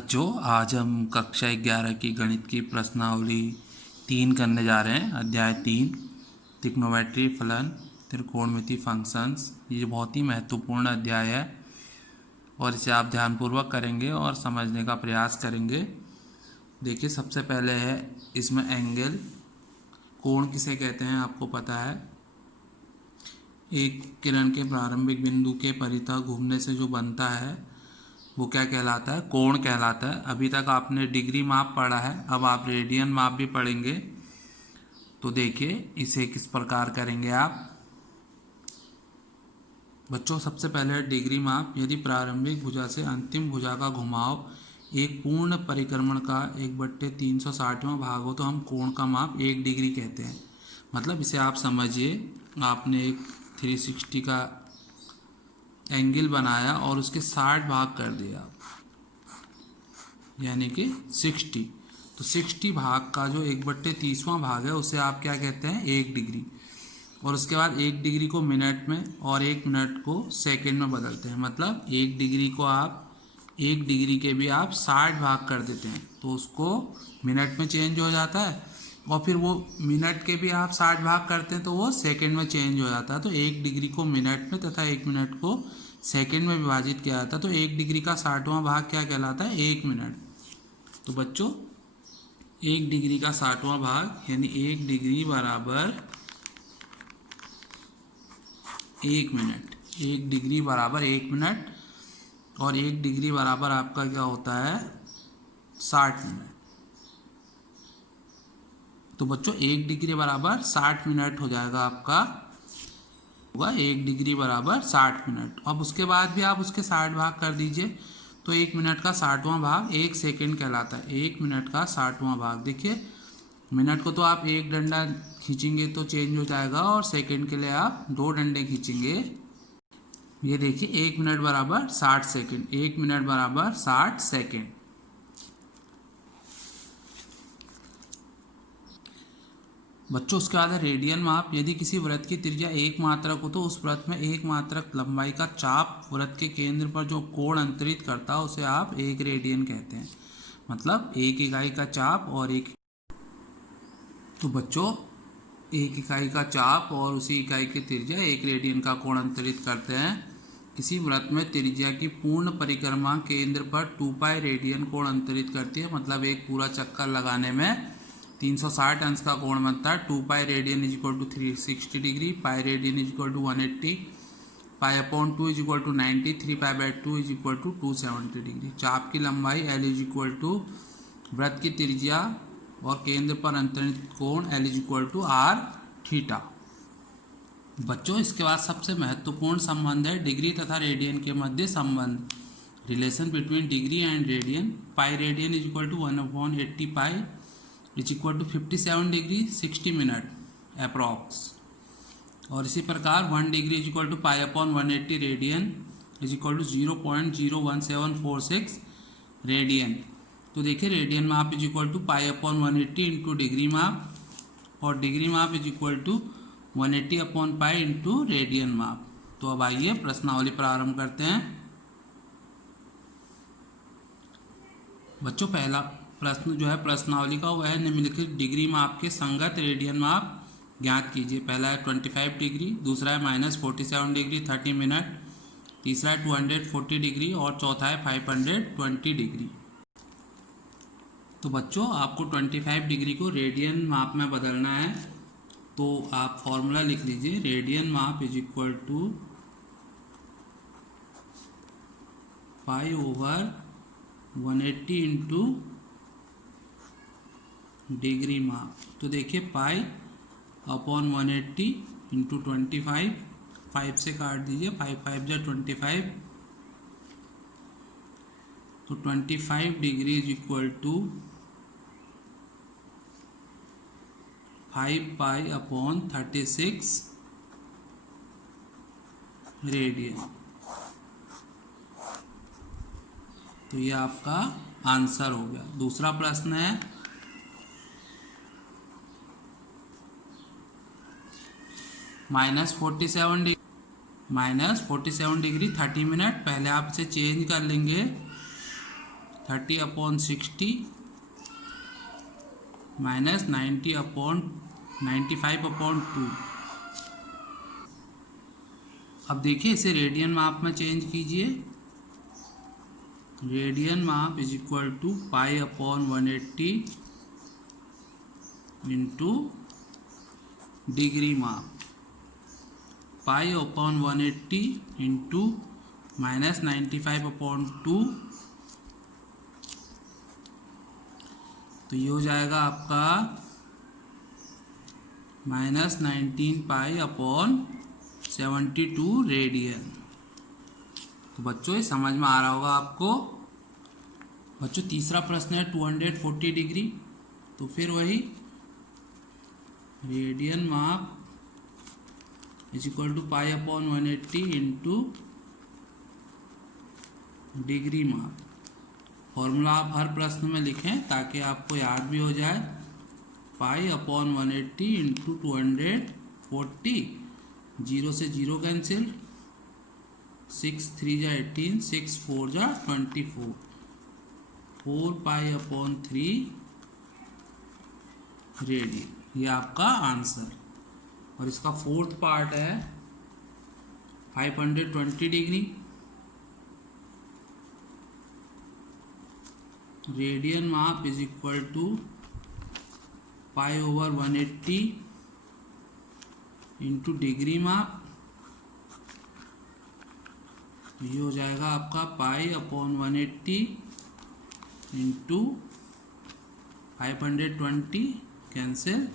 बच्चों, आज हम कक्षा 11 की गणित की प्रश्नावली 3 करने जा रहे हैं। अध्याय 3 त्रिग्नोमेट्री फलन त्रिकोणमिति फंक्शंस। ये बहुत ही महत्वपूर्ण अध्याय है और इसे आप ध्यानपूर्वक करेंगे और समझने का प्रयास करेंगे। देखिए, सबसे पहले है इसमें एंगल। कोण किसे कहते हैं आपको पता है। एक किरण के प्रारंभिक बिंदु के परितः घूमने से जो बनता है वो क्या कहलाता है? कोण कहलाता है। अभी तक आपने डिग्री माप पढ़ा है, अब आप रेडियन माप भी पढ़ेंगे। तो देखिए इसे किस प्रकार करेंगे आप। बच्चों, सबसे पहले डिग्री माप। यदि प्रारंभिक भुजा से अंतिम भुजा का घुमाव एक पूर्ण परिक्रमण का 1/360वां भाग हो तो हम कोण का माप 1 डिग्री कहते हैं। मतलब इसे आप समझिए, आपने एक 360 का एंगल बनाया और उसके 60 भाग कर दिया, यानी कि 60। तो 60 भाग का जो 1/30वां भाग है उसे आप क्या कहते हैं? 1 डिग्री। और उसके बाद 1 डिग्री को मिनट में और 1 मिनट को सेकंड में बदलते हैं। मतलब 1 डिग्री को आप 1 डिग्री के भी आप 60 भाग कर देते हैं तो उसको मिनट में चेंज हो जाता है। और फिर वो मिनट के भी आप 60 भाग करते हैं तो वो सेकंड में चेंज हो जाता है। तो 1 डिग्री को मिनट में तथा 1 मिनट को सेकंड में विभाजित किया जाता है। तो 1 डिग्री का 60वां भाग क्या कहलाता है? 1 मिनट। तो बच्चों, 1 डिग्री का 60वां भाग यानी 1 डिग्री बराबर 1 मिनट। 1 डिग्री बराबर 1 मिनट और 1 डिग्री बराबर आपका क्या होता है? 60 मिनट। तो बच्चों, 1 डिग्री बराबर 60 मिनट हो जाएगा आपका, होगा 1 डिग्री बराबर 60 मिनट। अब उसके बाद भी आप उसके 60 भाग कर दीजिए तो 1 मिनट का 60वां भाग 1 सेकंड कहलाता है। 1 मिनट का 60वां भाग। देखिए, मिनट को तो आप एक डंडा खींचेंगे तो चेंज हो जाएगा और सेकंड के लिए आप 2 डंडे खींचेंगे। ये देखिए, 1 मिनट बराबर 60 सेकंड। 1 मिनट बराबर 60 सेकंड। बच्चों, उसके बाद है रेडियन माप। यदि किसी वृत्त की त्रिज्या 1 मात्रक हो तो उस वृत्त में 1 मात्रक लंबाई का चाप वृत्त के केंद्र पर जो कोण अंतरित करता है उसे आप 1 रेडियन कहते हैं। मतलब 1 इकाई का चाप और 1। तो बच्चों, 1 इकाई का चाप और उसी इकाई की त्रिज्या 1 रेडियन का कोण अंतरित करते हैं। किसी वृत्त में त्रिज्या की पूर्ण परिक्रमा केंद्र पर 2 पाई रेडियन कोण अंतरित करती है। मतलब एक पूरा चक्कर लगाने में 360 अंश का कोण बनता है। 2 pi radian is equal to 360 degree, pi radian is equal to 180, pi upon 2 is equal to 90, 3 pi by 2 is equal to 270 degree. चाप की लंबाई L इज इक्वल टू वृत्त की त्रिज्या और केंद्र पर अंतरित कोण L is equal to R theta. बच्चों, इसके बाद सबसे महत्वपूर्ण संबंध है डिग्री तथा रेडियन के मध्य संबंध। Relation between degree and radian. Pi radian is equal to 1/80 pi is equal to 57 degree 60 minute approx. और इसी प्रकार 1 degree is equal to pi upon 180 radian is equal to 0.01746 radian. तो देखिए, रेडियन माप is equal to pi upon 180 into degree माप और degree माप is equal to 180 upon pi into radian माप। तो अब आइए प्रश्नावली प्रारंभ करते हैं। बच्चों, पहला प्रश्न जो है प्रश्नावली का वह है निम्नलिखित डिग्री माप के संगत रेडियन माप ज्ञात कीजिए। पहला है 25 डिग्री, दूसरा है -47 डिग्री 30 मिनट, तीसरा है 240 डिग्री और चौथा है 520 डिग्री। तो बच्चों, आपको 25 डिग्री को रेडियन माप में बदलना है। तो आप फॉर्मूला लिख लीजिए। रेडियन माप is equal to pi over 180 into degree माप। तो देखिए, पाई अपॉन 180 इंटू 25, 5 से काट दीजिए, 5 5 जा 25। तो 25 degree is equal to 5 pi upon 36 radian. तो ये आपका आंसर हो गया। दूसरा प्रश्न है -47 डिग्री 30 मिनट। पहले आप इसे चेंज कर लेंगे। 30/60 माइनस 90/95/2। अब देखिए इसे रेडियन माप में चेंज कीजिए। रेडियन माप is equal to π/180 into degree माप। π/180 इंटू माइनस 95/2, तो ये हो जाएगा आपका माइनस 19π/72 रेडियन। तो बच्चों ये समझ में आ रहा होगा आपको। बच्चों तीसरा प्रश्न है 240 डिग्री। तो फिर वही रेडियन माप is equal to π/180 into degree माप। फॉर्मूला आप हर प्रश्न में लिखें ताकि आपको याद भी हो जाए। π/180 इंटू 240, 0 से 0 कैंसिल, 6 3 जा 18, 6 4 जा 24, 4π/3 रेडियन। ये आपका आंसर। और इसका फोर्थ पार्ट है 520 डिग्री। रेडियन माप is equal to π/180 into degree माप। ये हो जाएगा आपका π/180 इंटू 520 कैंसिल,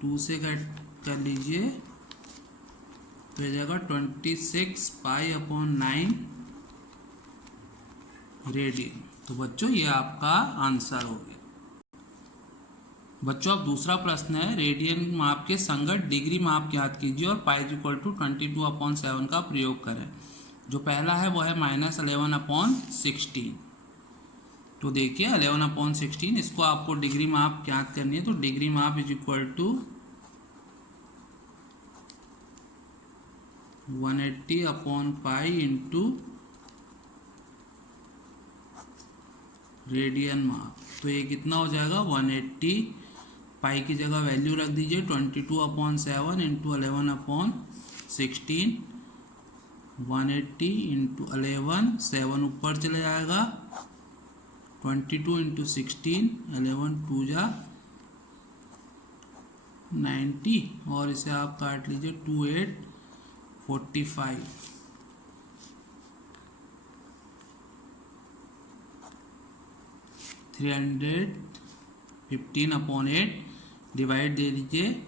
2 से कट कर लीजिए तो हो जाएगा 26π/9 रेडियन। तो बच्चों ये आपका आंसर हो गया। बच्चों अब दूसरा प्रश्न है रेडियन माप के संगत डिग्री माप ज्ञात कीजिए और π=22/7 का प्रयोग करें। जो पहला है वो है -11/16। तो देखिए 11/16 इसको आपको डिग्री माप ज्ञात करनी है। तो डिग्री माप is equal to 180/π into radian माप। तो ये कितना हो जाएगा 180। पाई की जगह वैल्यू रख दीजिए 22/7 इंटू 11/16। 180 इंटू 11, 7 ऊपर चले जाएगा, 22 इंटू 16, 11 2 जा 90 और इसे आप काट लीजिए 2 8 45। 315/8 डिवाइड दे दीजिए।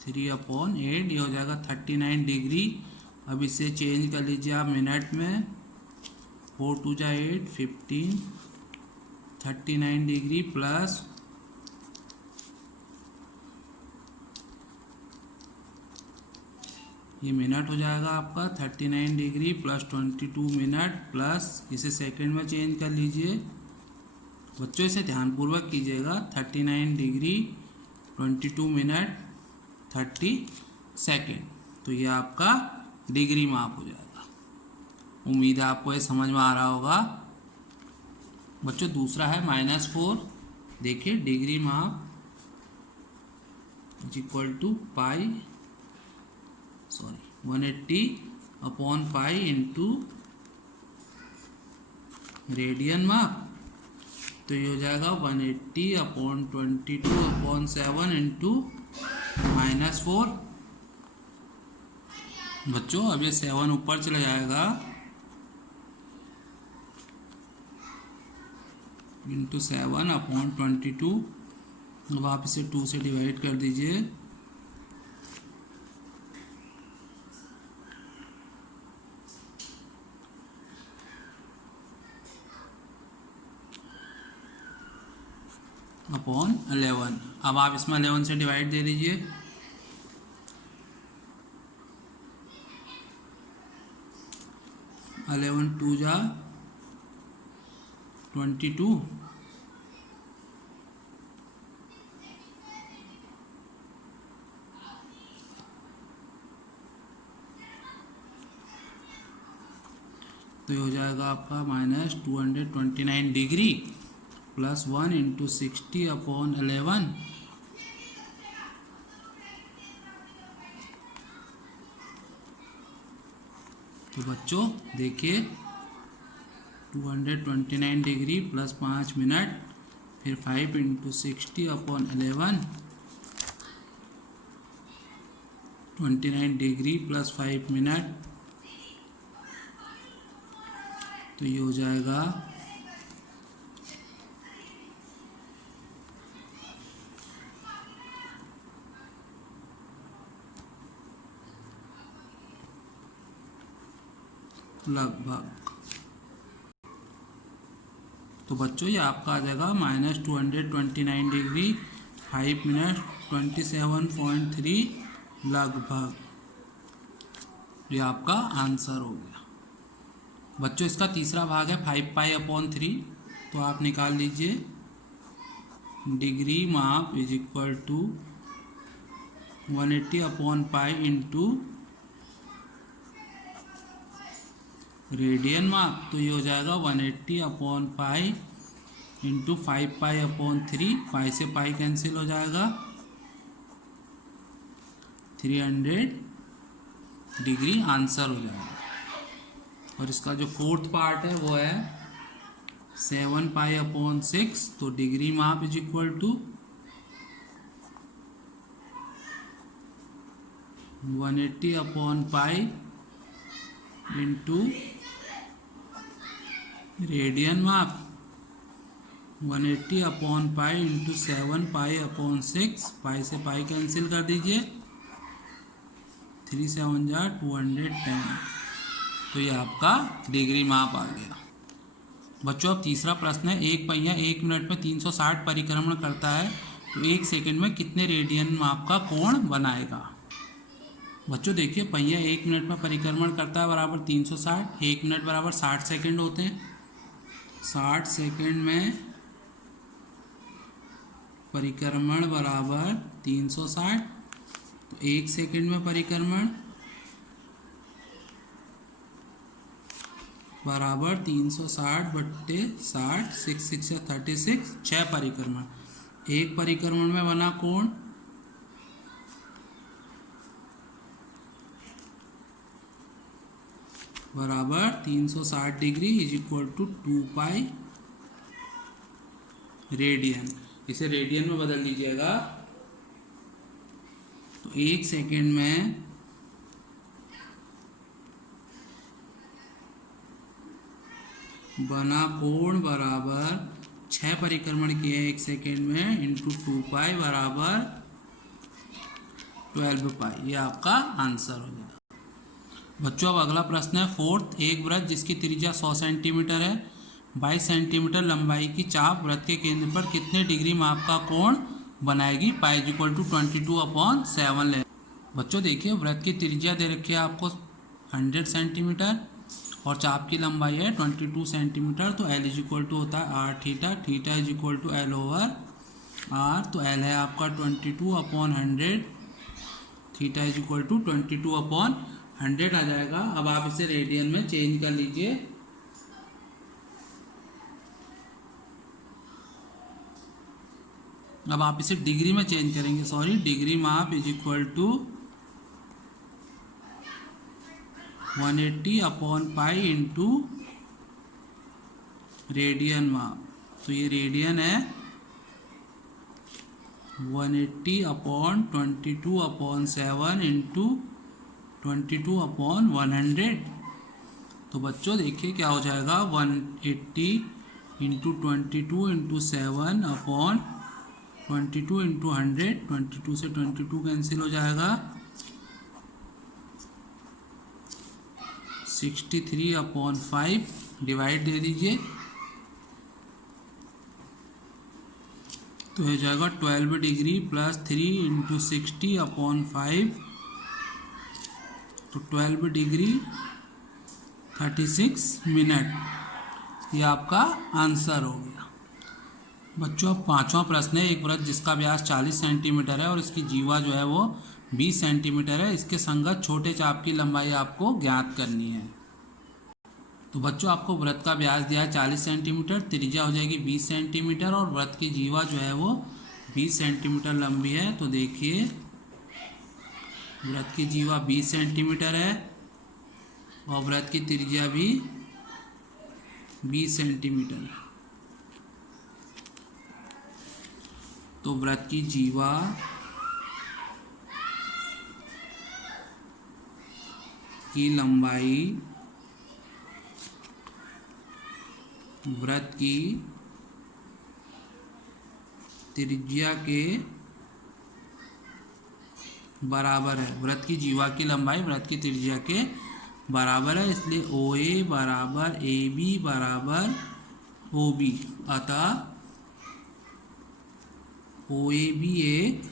3/8 ये हो जाएगा 39 डिग्री। अब इसे चेंज कर लीजिए आप मिनट में। 4 2 जा 8, 15, 39 डिग्री प्लस ये मिनट हो जाएगा आपका 39 डिग्री प्लस 22 मिनट प्लस इसे सेकंड में चेंज कर लीजिए। बच्चों इसे ध्यानपूर्वक कीजिएगा। 39 डिग्री 22 मिनट 30 सेकेंड। तो ये आपका डिग्री माप हो जाएगा। उम्मीद है आपको ये समझ में आ रहा होगा। बच्चों दूसरा है -4। देखिए डिग्री माप is equal to 180/π into radian माप। तो ये हो जाएगा 180/22/7 इंटू -4। बच्चों अब ये 7 ऊपर चला जाएगा इंटू 7/22। अब आप इसे 2 से डिवाइड कर दीजिए। अपॉन 11। अब आप इसमें 11 से डिवाइड दे दीजिए। अलेवन 2 जा 22, तो ये हो जाएगा आपका -229 डिग्री प्लस 1 इंटू 60/11। तो बच्चों देखिए 229 डिग्री प्लस 5 मिनट, फिर 5 इंटू 60/11, 29 डिग्री प्लस 5 मिनट, तो ये हो जाएगा लगभग। तो बच्चों ये आपका आ जाएगा -229 डिग्री 5 मिनट 27.3 लगभग। ये आपका आंसर हो गया। बच्चों इसका तीसरा भाग है 5π/3, तो आप निकाल लीजिए। डिग्री माप is equal to 180/π into radian माप, तो ये हो जाएगा 180/π इंटू 5π/3। पाई से पाई कैंसिल हो जाएगा, 300 डिग्री आंसर हो जाएगा। और इसका जो फोर्थ पार्ट है वो है 7π/6, तो डिग्री माप is equal to 180/π into radian माप 180/π इंटू 7π/6। पाई से पाई कैंसिल कर दीजिए, 3 7 जा 210। तो ये आपका डिग्री माप आ गया। बच्चों अब तीसरा प्रश्न है, एक पहिया 1 मिनट में 360 परिक्रमण करता है, तो 1 सेकंड में कितने रेडियन माप का कोण बनाएगा। बच्चों देखिए पहिया 1 मिनट में परिक्रमण करता है बराबर 360, 1 मिनट बराबर 60 सेकंड होते हैं। 60 सेकंड में परिक्रमण बराबर 360, तो 1 सेकंड में परिक्रमण बराबर 360/60, 6 6 36, 6 परिक्रमण। एक परिक्रमण में बना कोण बराबर 360 degree is equal to 2π radian. इसे रेडियन में बदल लीजिएगा, तो 1 सेकेंड में बना कोण बराबर 6 परिक्रमण किए 1 सेकेंड में इंटू 2π बराबर 12π। ये आपका आंसर हो जाएगा। बच्चों अब अगला प्रश्न है फोर्थ, एक वृत्त जिसकी त्रिज्या 100 सेंटीमीटर है, 22 सेंटीमीटर लंबाई की चाप वृत्त के केंद्र पर कितने डिग्री माप का कोण बनाएगी। पाई इज इक्वल टू 22/7 ले। बच्चों देखिए वृत्त की त्रिज्या दे रखी है आपको 100 सेंटीमीटर और चाप की लंबाई है 22 सेंटीमीटर। तो एल इज इक्वल टू होता है r theta, theta is equal to L over R. तो एल है आपका 22/100, थीटा इज इक्वल टू 22/100 आ जाएगा। अब आप इसे रेडियन में चेंज कर लीजिए। अब आप इसे डिग्री में चेंज करेंगे, सॉरी, डिग्री माप is equal to 180/π into radian माप। तो ये रेडियन है 180/22/7 इंटू 22/100। तो बच्चों देखिए क्या हो जाएगा, 180 इंटू 22 इंटू 7/22 इंटू 100, 22 से 22 कैंसिल हो जाएगा, 63/5 डिवाइड दे दीजिए, तो हो जाएगा 12 डिग्री प्लस 3 इंटू 60/5, तो 12 डिग्री 36 मिनट। ये आपका आंसर हो गया। बच्चों अब पांचवा प्रश्न है, एक वृत्त जिसका व्यास 40 सेंटीमीटर है और इसकी जीवा जो है वो 20 सेंटीमीटर है, इसके संगत छोटे चाप की लंबाई आपको ज्ञात करनी है। तो बच्चों आपको वृत्त का व्यास दिया है 40 सेंटीमीटर, त्रिज्या हो जाएगी 20 सेंटीमीटर और वृत्त की जीवा जो है वो 20 सेंटीमीटर लंबी है। तो देखिए वृत्त की जीवा 20 सेंटीमीटर है और वृत्त की त्रिज्या भी 20 सेंटीमीटर है। तो वृत्त की जीवा की लंबाई वृत्त की त्रिज्या के बराबर है। वृत्त की जीवा की लंबाई वृत्त की त्रिज्या के बराबर है, इसलिए ओ ए बराबर ए बी बराबर ओ बी। अतः ओ ए बी एक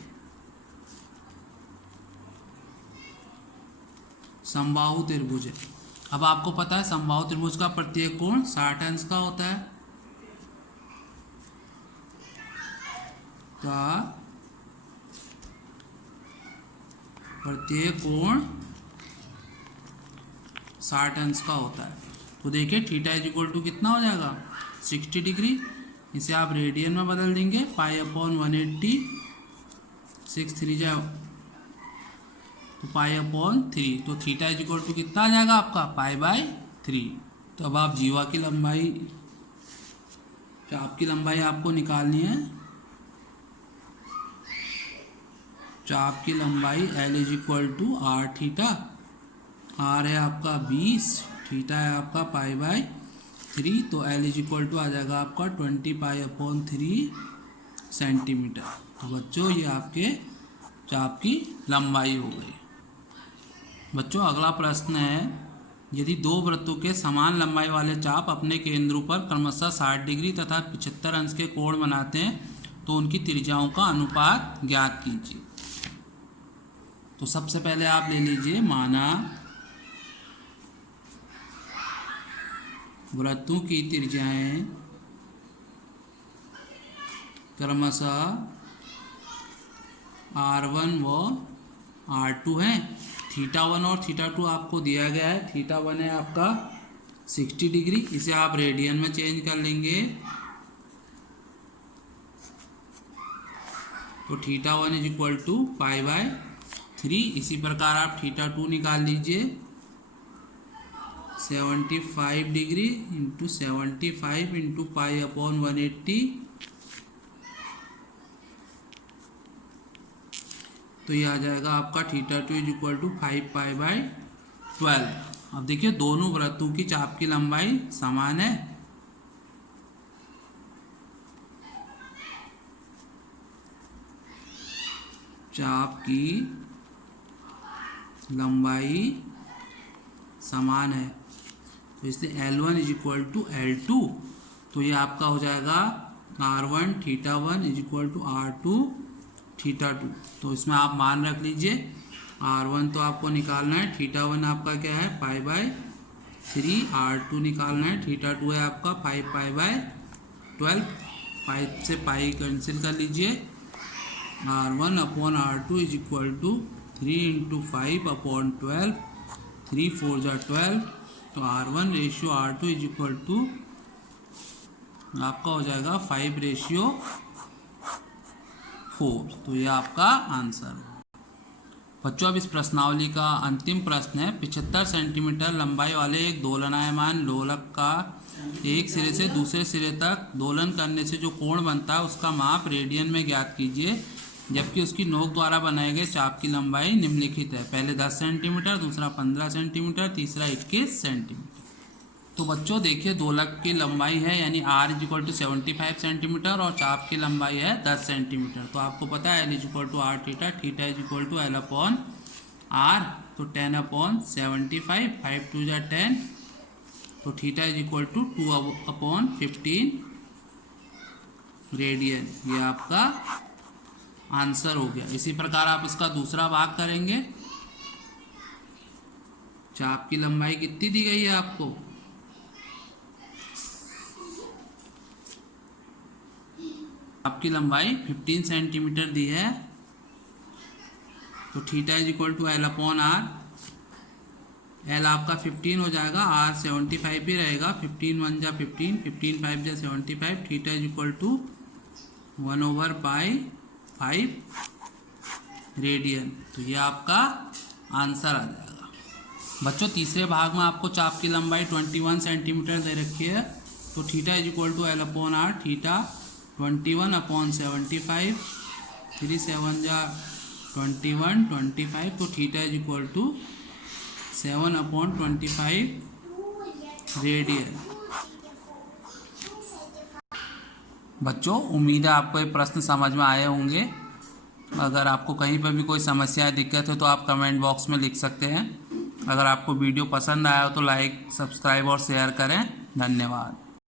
समबाहु त्रिभुज है। अब आपको पता है समबाहु त्रिभुज का प्रत्येक कोण 60 अंश का होता है। का प्रत्येक कोण 60 अंश का होता है। तो देखिए थीटा इज इक्वल टू कितना हो जाएगा 60 डिग्री। इसे आप रेडियन में बदल देंगे, पाई अपॉन 180, 6 3 जाए तो पाई अपॉन 3। तो थीटा इज इक्वल टू कितना आ जाएगा आपका पाई बाय 3। तो अब आप जीवा की लंबाई, चाप की लंबाई आपको निकालनी है। चाप की लंबाई L is equal to R theta. R है आपका 20, थीटा है आपका पाई बाय 3। तो एल इज इक्वल टू आ जाएगा आपका 20 पाई अपॉन 3 सेंटीमीटर। तो बच्चों ये आपके चाप की लंबाई हो गई। बच्चों अगला प्रश्न है, यदि दो वृत्तों के समान लंबाई वाले चाप अपने केंद्रों पर क्रमशः 60 डिग्री तथा 75 अंश के कोण बनाते हैं तो उनकी त्रिज्याओं का अनुपात ज्ञात कीजिए। तो सबसे पहले आप ले लीजिए, माना वृत्तों की त्रिज्याएं क्रमशः R1 व R2 हैं। थीटा 1 और थीटा 2 आपको दिया गया है। थीटा 1 है आपका 60 डिग्री, इसे आप रेडियन में चेंज कर लेंगे। तो theta 1 is equal to pi by 3। इसी प्रकार आप थीटा 2 निकाल लीजिए, 75 degree into 75 into pi upon 180। तो ये आ जाएगा आपका theta 2 is equal to 5 pi by 12। अब देखिए दोनों वृत्तों की चाप की लंबाई समान है। चाप की लंबाई समान है, तो इसलिए L1 is equal to L2। तो ये आपका हो जाएगा R1 theta 1 is equal to R2 theta 2। तो इसमें आप मान रख लीजिए, R1 तो आपको निकालना है, थीटा 1 आपका क्या है पाई बाय 3, R2 निकालना है, थीटा 2 है आपका 5 पाई बाय 12। 5 से पाई कैंसिल कर लीजिए, R1 upon R2 is equal to 3 into 5 upon 12, 3 4 जा 12। तो R1 ratio R2 is equal to आपका हो जाएगा 5 रेशियो 4। तो ये आपका आंसर है। बच्चों अब इस प्रश्नावली का अंतिम प्रश्न है, 75 सेंटीमीटर लंबाई वाले एक दोलनायमान लोलक का एक सिरे से दूसरे सिरे तक दोलन करने से जो कोण बनता है उसका माप रेडियन में ज्ञात कीजिए, जबकि उसकी नोक द्वारा बनाए गए चाप की लंबाई निम्नलिखित है। पहले 10 सेंटीमीटर, दूसरा 15 सेंटीमीटर, तीसरा 21 सेंटीमीटर। तो बच्चों देखिए दोलक की लंबाई है यानी R is equal to 75 centimetre और चाप की लंबाई है 10 सेंटीमीटर। तो आपको पता है L is equal to R theta, theta is equal to L upon R। तो 10 अपॉन 75, 5 2 जा 10। तो theta is equal to 2 upon 15 radian. ये आपका आंसर हो गया। इसी प्रकार आप इसका दूसरा भाग करेंगे। चाप की लंबाई कितनी दी गई है आपको, आपकी लंबाई 15 सेंटीमीटर दी है। तो theta is equal to L upon R। L आपका 15 हो जाएगा, आर 75 ही रहेगा। 15 1 जा 15, 15 5 जा 75, theta is equal to 1/5 radian. तो ये आपका आंसर आ जाएगा। बच्चों तीसरे भाग में आपको चाप की लंबाई 21 सेंटीमीटर दे रखी है, तो theta is equal to L upon R, theta 21/75, 3 7 जा 21 25, तो theta is equal to 7/25 radian. बच्चों उम्मीद है आपको ये प्रश्न समझ में आए होंगे। अगर आपको कहीं पर भी कोई समस्या दिक्कत है तो आप कमेंट बॉक्स में लिख सकते हैं। अगर आपको वीडियो पसंद आया हो तो लाइक, सब्सक्राइब और शेयर करें। धन्यवाद।